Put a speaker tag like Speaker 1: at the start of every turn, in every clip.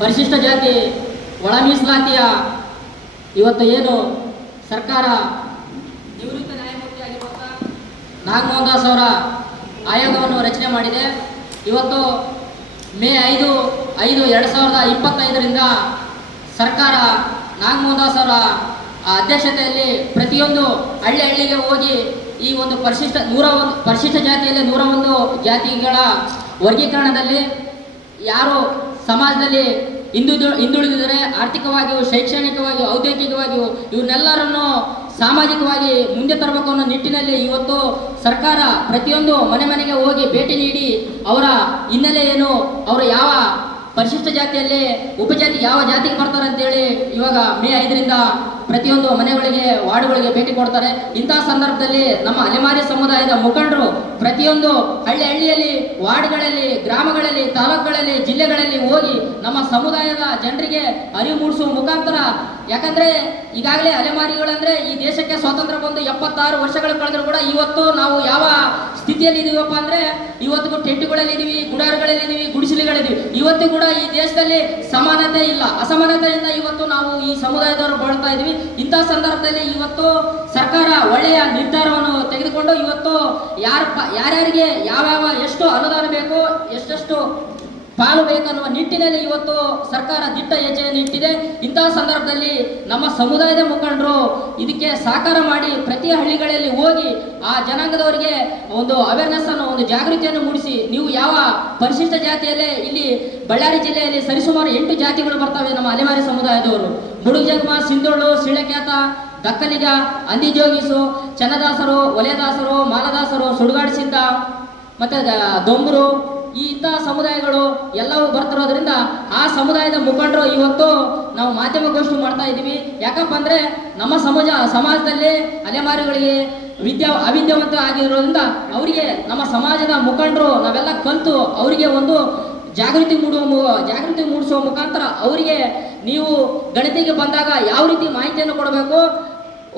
Speaker 1: ಪರಿಶಿಷ್ಟ ಜಾತಿ, ಒಳ ಮೀಸಲಾತಿಯ ಇವತ್ತು ಏನು ಸರ್ಕಾರ ನಿವೃತ್ತ ನ್ಯಾಯಮೂರ್ತಿ ಆಗಿರುವಂತಹ ನಾಗಮೋಹನ್ ದಾಸ್ ಅವರ ಆಯೋಗವನ್ನು ರಚನೆ ಮಾಡಿದೆ. ಇವತ್ತು ಮೇ ಐದು ಐದು, ಎರಡು ಸಾವಿರದ ಇಪ್ಪತ್ತೈದರಿಂದ ಸರ್ಕಾರ ನಾಗಮೋಹನ್ ದಾಸ್ ಅವರ ಅಧ್ಯಕ್ಷತೆಯಲ್ಲಿ ಪ್ರತಿಯೊಂದು ಹಳ್ಳಿ ಹಳ್ಳಿಗೆ ಹೋಗಿ ಈ ಒಂದು ಪರಿಶಿಷ್ಟ ನೂರ ಒಂದು, ಪರಿಶಿಷ್ಟ ಜಾತಿಯಲ್ಲಿ ನೂರ ಒಂದು ಜಾತಿಗಳ ವರ್ಗೀಕರಣದಲ್ಲಿ ಯಾರು ಸಮಾಜದಲ್ಲಿ ಹಿಂದು ಹಿಂದುಳಿದಿದ್ದರೆ ಆರ್ಥಿಕವಾಗಿಯೂ, ಶೈಕ್ಷಣಿಕವಾಗಿಯೂ, ಔದ್ಯೋಗಿಕವಾಗಿಯೂ ಇವನ್ನೆಲ್ಲರನ್ನು ಸಾಮಾಜಿಕವಾಗಿ ಮುಂದೆ ತರಬೇಕು ಅನ್ನೋ ನಿಟ್ಟಿನಲ್ಲಿ ಇವತ್ತು ಸರ್ಕಾರ ಪ್ರತಿಯೊಂದು ಮನೆ ಮನೆಗೆ ಹೋಗಿ ಭೇಟಿ ನೀಡಿ ಅವರ ಹಿನ್ನೆಲೆ ಏನು, ಅವರು ಯಾವ ಪರಿಶಿಷ್ಟ ಜಾತಿಯಲ್ಲಿ, ಉಪಜಾತಿ ಯಾವ ಜಾತಿಗೆ ಬರ್ತಾರೆ ಇವಾಗ ಮೇ ಐದರಿಂದ ಪ್ರತಿಯೊಂದು ಮನೆಗಳಿಗೆ, ವಾರ್ಡ್ಗಳಿಗೆ ಭೇಟಿ ಕೊಡ್ತಾರೆ. ಇಂತಹ ಸಂದರ್ಭದಲ್ಲಿ ನಮ್ಮ ಅಲೆಮಾರಿ ಸಮುದಾಯದ ಮುಖಂಡರು ಪ್ರತಿಯೊಂದು ಹಳ್ಳಿ ಹಳ್ಳಿಯಲ್ಲಿ, ವಾರ್ಡ್ಗಳಲ್ಲಿ, ಗ್ರಾಮಗಳಲ್ಲಿ, ತಾಲೂಕುಗಳಲ್ಲಿ, ಜಿಲ್ಲೆಗಳಲ್ಲಿ ಹೋಗಿ ನಮ್ಮ ಸಮುದಾಯದ ಜನರಿಗೆ ಅರಿವು ಮೂಡಿಸುವ ಮುಖಾಂತರ, ಯಾಕಂದ್ರೆ ಈಗಾಗಲೇ ಅಲೆಮಾರಿಗಳಂದ್ರೆ ಈ ದೇಶಕ್ಕೆ ಸ್ವಾತಂತ್ರ್ಯ ಬಂದು ಎಪ್ಪತ್ತಾರು ವರ್ಷಗಳು ಕಳೆದ್ರು ಕೂಡ ಇವತ್ತು ನಾವು ಯಾವ ಸ್ಥಿತಿಯಲ್ಲಿ ಇದೀವಪ್ಪ ಅಂದ್ರೆ ಇವತ್ತಿಗೂ ಟೆಂಟ್ಗಳಲ್ಲಿ ಇದೀವಿ ಗುಡಾರಗಳಲ್ಲಿ ಇದೀವಿ ಗುಡಿಸಲುಗಳಿದೀವಿ ಇವತ್ತು ಕೂಡ ಈ ದೇಶದಲ್ಲಿ ಸಮಾನತೆ ಇಲ್ಲ. ಅಸಮಾನತೆಯಿಂದ ಇವತ್ತು ನಾವು ಈ ಸಮುದಾಯದವರು ಬಾಳ್ತಾ ಇದ್ದೀವಿ. ಇಂಥ ಸಂದರ್ಭದಲ್ಲಿ ಇವತ್ತು ಸರ್ಕಾರ ಒಳ್ಳೆಯ ನಿರ್ಧಾರವನ್ನು ತೆಗೆದುಕೊಂಡು ಇವತ್ತು ಯಾರ ಯಾರ್ಯಾರಿಗೆ ಯಾವ್ಯಾವ ಎಷ್ಟು ಅನುದಾನ ಬೇಕು ಎಷ್ಟೆಷ್ಟು ಪಾಲು ಬೇಕನ್ನುವ ನಿಟ್ಟಿನಲ್ಲಿ ಇವತ್ತು ಸರ್ಕಾರ ದಿಟ್ಟ ಹೆಜ್ಜೆಯನ್ನು ಇಟ್ಟಿದೆ ಇಂತಹ ಸಂದರ್ಭದಲ್ಲಿ ನಮ್ಮ ಸಮುದಾಯದ ಮುಖಂಡರು ಇದಕ್ಕೆ ಸಹಕಾರ ಮಾಡಿ ಪ್ರತಿ ಹಳ್ಳಿಗಳಲ್ಲಿ ಹೋಗಿ ಆ ಜನಾಂಗದವರಿಗೆ ಒಂದು ಅವೇರ್ನೆಸ್ ಅನ್ನು ಒಂದು ಜಾಗೃತಿಯನ್ನು ಮೂಡಿಸಿ, ನೀವು ಯಾವ ಪರಿಶಿಷ್ಟ ಜಾತಿಯಲ್ಲೇ ಇಲ್ಲಿ ಬಳ್ಳಾರಿ ಜಿಲ್ಲೆಯಲ್ಲಿ ಸರಿಸುಮಾರು ಎಂಟು ಜಾತಿಗಳು ಬರ್ತವೆ ನಮ್ಮ ಅಲೆಮಾರಿ ಸಮುದಾಯದವರು. ಮುಡುಜನ್ಮ ಸಿಂಧೋಳು ಶಿಳಖ್ಯಾತ ದಕ್ಕಲಿಗ ಅಂದಿಜೋಗಿಸು ಚನ್ನದಾಸರು, ಒಲೆದಾಸರು, ಮಾಲದಾಸರು ಸುಡುಗಾಡಿಸಿದ್ದ ಮತ್ತೆ ದೊಂಬರು ಈ ಇಂತಹ ಸಮುದಾಯಗಳು ಎಲ್ಲವೂ ಬರ್ತಿರೋದ್ರಿಂದ ಆ ಸಮುದಾಯದ ಮುಖಂಡರು ಇವತ್ತು ನಾವು ಮಾಧ್ಯಮಗೋಷ್ಠಿ ಮಾಡ್ತಾ ಇದ್ದೀವಿ. ಯಾಕಪ್ಪ ಅಂದರೆ ನಮ್ಮ ಸಮಾಜ, ಸಮಾಜದಲ್ಲಿ ಅಲೆಮಾರಿಗಳಿಗೆ ವಿದ್ಯಾ, ಅವಿದ್ಯಾವಂತ ಆಗಿರೋದ್ರಿಂದ ಅವರಿಗೆ ನಮ್ಮ ಸಮಾಜದ ಮುಖಂಡರು ನಾವೆಲ್ಲ ಕಲಿತು ಅವರಿಗೆ ಒಂದು ಜಾಗೃತಿ ಮೂಡುವ ಜಾಗೃತಿ ಮೂಡಿಸುವ ಮುಖಾಂತರ ಅವರಿಗೆ ನೀವು ಗಣತಿಗೆ ಬಂದಾಗ ಯಾವ ರೀತಿ ಮಾಹಿತಿಯನ್ನು ಕೊಡಬೇಕು?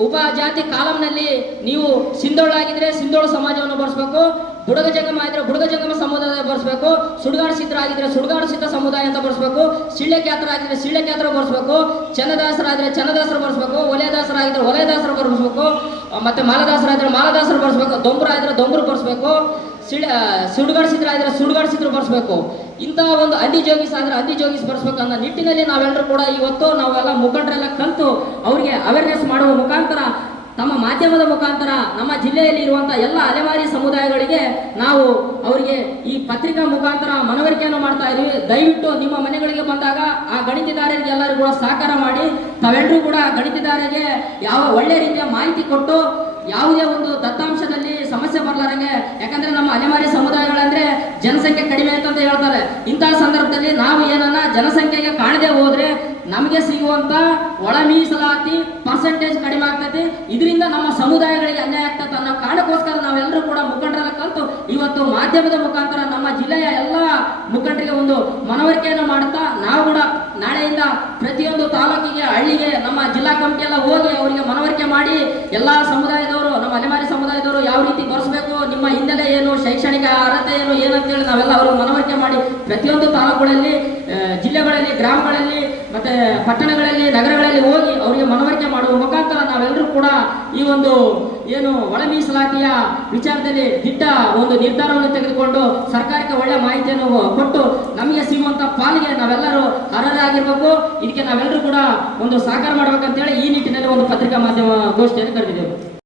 Speaker 1: ಉಪಜಾತಿ ಕಾಲಂನಲ್ಲಿ ನೀವು ಸಿಂಧೋಳಾಗಿದ್ರೆ ಸಿಂಧೋಳ ಸಮಾಜವನ್ನು ಬರೆಸ್ಬೇಕು ಬುಡಗ ಜಂಗಮ ಆದ್ರೆ ಬುಡಗ ಜಂಗಮ ಸಮುದಾಯ ಬರ್ಸ್ಬೇಕು. ಸುಡುಗಾಡು ಸಿದ್ಧರ ಆಗಿದ್ರೆ ಸುಡುಗಾಡು ಸಿದ್ಧ ಸಮುದಾಯ ಅಂತ ಬರೆಸ್ಬೇಕು. ಶಿಳ್ಳೆಕ್ಯಾತ್ರ ಆಗಿದ್ರೆ ಶಿಳ್ಳೆಕ್ಯಾತ್ರ ಬರ್ಸ್ಬೇಕು. ಚನ್ನದಾಸರಾದ್ರೆ ಚನ್ನದಾಸರು ಬರ್ಸ್ಬೇಕು. ಒಲೆದಾಸರಾಗಿದ್ರೆ ಒಲೆದಾಸರು ಬರ್ಸ್ಬೇಕು. ಮತ್ತೆ ಮಾಲದಾಸರಾದ್ರೆ ಮಾಲದಾಸರು ಬರ್ಸ್ಬೇಕು. ದೊಂಬರ ಆಗಿದ್ರೆ ದೊಂಬರು ಬರೆಸ್ಬೇಕು. ಸಿದ್ರ ಸುಡುಗಾಡಿಸಿದ್ರೆ ಆಗಿದ್ರೆ ಸುಡುಗಾಡಿಸಿದ್ರು ಬರ್ಸ್ಬೇಕು. ಇಂತಹ ಒಂದು ಅಂದಿ ಜೋಗಿಸ್ ಆದ್ರೆ ಅಂದಿ ಜೋಗಿಸ್ ಬರ್ಸ್ಬೇಕು ಅನ್ನೋ ನಿಟ್ಟಿನಲ್ಲಿ ನಾವೆಲ್ಲರೂ ಕೂಡ ಇವತ್ತು ನಾವೆಲ್ಲ ಮುಖಂಡರೆಲ್ಲ ಕಲಿತು ಅವರಿಗೆ ಅವೇರ್ನೆಸ್ ಮಾಡುವ ಮುಖಾಂತರ ತಮ್ಮ ಮಾಧ್ಯಮದ ಮುಖಾಂತರ ನಮ್ಮ ಜಿಲ್ಲೆಯಲ್ಲಿ ಇರುವಂತಹ ಎಲ್ಲ ಅಲೆಮಾರಿ ಸಮುದಾಯಗಳಿಗೆ ನಾವು ಅವರಿಗೆ ಈ ಪತ್ರಿಕಾ ಮುಖಾಂತರ ಮನವರಿಕೆಯನ್ನು ಮಾಡ್ತಾ ಇದೀವಿ ದಯವಿಟ್ಟು ನಿಮ್ಮ ಮನೆಗಳಿಗೆ ಬಂದಾಗ ಆ ಗಣಿತದಾರರಿಗೆ ಎಲ್ಲರಿಗೂ ಕೂಡ ಸಹಕಾರ ಮಾಡಿ ತಾವೆಲ್ಲರೂ ಕೂಡ ಗಣಿತದಾರರಿಗೆ ಯಾವ ಒಳ್ಳೆ ರೀತಿಯ ಮಾಹಿತಿ ಕೊಟ್ಟು ಯಾವುದೇ ಒಂದು ದತ್ತಾಂಶದಲ್ಲಿ ಸಮಸ್ಯೆ ಬರಲಾರಂಗೆ, ಯಾಕಂದ್ರೆ ನಮ್ಮ ಅಲೆಮಾರಿ ಸಮುದಾಯಗಳಂದ್ರೆ ಜನಸಂಖ್ಯೆ ಕಡಿಮೆ ಅಂತ ಹೇಳ್ತಾರೆ. ಇಂತಹ ಸಂದರ್ಭದಲ್ಲಿ ನಾವು ಏನನ್ನ ಜನಸಂಖ್ಯೆಗೆ ಕಾಣದೆ ಹೋದ್ರೆ ನಮಗೆ ಸಿಗುವಂತ ಒಳ ಮೀಸಲಾತಿ ಪರ್ಸೆಂಟೇಜ್ ಕಡಿಮೆ ಆಗ್ತೈತಿ ಇದರಿಂದ ನಮ್ಮ ಸಮುದಾಯಗಳಿಗೆ ಅನ್ಯಾಯ ಆಗ್ತದೆ ಅನ್ನೋ ಕಾರಣಕ್ಕೋಸ್ಕರ ನಾವೆಲ್ಲರೂ ಕೂಡ ಮುಖಂಡರ ಕಲಿತು ಇವತ್ತು ಮಾಧ್ಯಮದ ಮುಖಾಂತರ ನಮ್ಮ ಜಿಲ್ಲೆಯ ಎಲ್ಲ ಮುಖಂಡರಿಗೆ ಒಂದು ಮನವರಿಕೆಯನ್ನು ಮಾಡುತ್ತಾ ನಾವು ಕೂಡ ನಾಳೆಯಿಂದ ಪ್ರತಿಯೊಂದು ತಾಲೂಕಿಗೆ, ಹಳ್ಳಿಗೆ, ನಮ್ಮ ಜಿಲ್ಲಾ ಕಮಿಟಿ ಎಲ್ಲ ಹೋಗಿ ಅವರಿಗೆ ಮನವರಿಕೆ ಮಾಡಿ ಎಲ್ಲಾ ಸಮುದಾಯದವರು, ನಮ್ಮ ಅಲೆಮಾರಿ ಸಮುದಾಯದವರು ಯಾವ ರೀತಿ ಬರೆಸಬೇಕು ಹಿನ್ನೆಲೆ ಏನು ಶೈಕ್ಷಣಿಕ ಅರ್ಹತೆ ಏನು ಏನಂತೇಳಿ ನಾವೆಲ್ಲ ಅವ್ರಿಗೆ ಮನವರಿಕೆ ಮಾಡಿ ಪ್ರತಿಯೊಂದು ತಾಲೂಕುಗಳಲ್ಲಿ ಜಿಲ್ಲೆಗಳಲ್ಲಿ, ಗ್ರಾಮಗಳಲ್ಲಿ, ಮತ್ತೆ ಪಟ್ಟಣಗಳಲ್ಲಿ, ನಗರಗಳಲ್ಲಿ ಹೋಗಿ ಅವರಿಗೆ ಮನವರಿಕೆ ಮಾಡುವ ಮುಖಾಂತರ ನಾವೆಲ್ಲರೂ ಕೂಡ ಈ ಒಂದು ಏನು ಒಳ ಮೀಸಲಾತಿಯ ವಿಚಾರದಲ್ಲಿ ದಿಟ್ಟ ಒಂದು ನಿರ್ಧಾರವನ್ನು ತೆಗೆದುಕೊಂಡು ಸರ್ಕಾರಕ್ಕೆ ಒಳ್ಳೆ ಮಾಹಿತಿಯನ್ನು ಕೊಟ್ಟು ನಮಗೆ ಸಿಗುವಂಥ ಪಾಲಿಗೆ ನಾವೆಲ್ಲರೂ ಅರ್ಹರಾಗಿರ್ಬೇಕು. ಇದಕ್ಕೆ ನಾವೆಲ್ಲರೂ ಕೂಡ ಒಂದು ಸಹಕಾರ ಮಾಡ್ಬೇಕಂತೇಳಿ ಈ ನಿಟ್ಟಿನಲ್ಲಿ ಒಂದು ಪತ್ರಿಕಾ ಮಾಧ್ಯಮ ಗೋಷ್ಠಿಯನ್ನು ಕರೆದಿದ್ದೇವೆ.